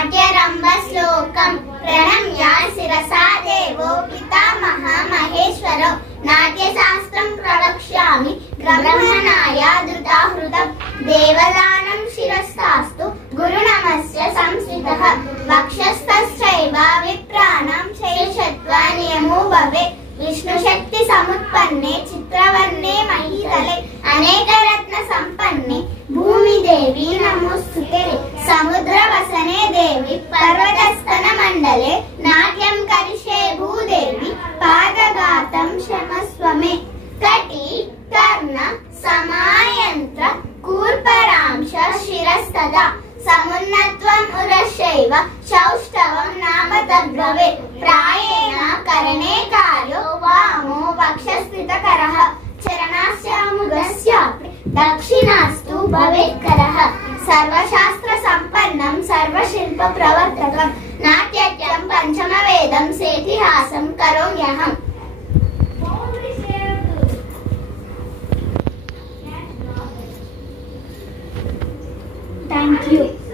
नाट्यरम्भ श्लोकं प्रणम्य शिरसा देवो पितामह महेश्वरो नाट्यशास्त्रं प्रवक्ष्यामि ब्रह्मणाय धृताहृतं देवदानं शिरस्तास्तु गुरुनमस्य संस्थितः वक्षस्थश्चैव विप्राणां शेषत्वा नियमो भवेत् विष्णुशक्ति समुत्पन्ने चित्रवर्णे महीतले अनेकरत्न संपन्ने भूमि देवी नमोस्तुते समुद्रवसने देवी पर्वतस्तन मंडले नाट्यं करिष्ये भूदेवी पादघातं क्षमस्व मे कटी कर्ण समायंत्र कूर्परांश शिरस्तदा समुन्नत्वम् उरश्चैव सौष्ठवं नाम तद्भवेत् प्रायेण करणे कार्यो वामो वक्षस्थितकरः चरणास्यामुदस्यापि दक्षिणास्तु भवेत्करः सर्वशास्त्र संपन्नं सर्वशिल्प प्रवर्तकं नाट्यज्ञं पंचमवेदं सेतिहासं करोम्यहम्। Thank you.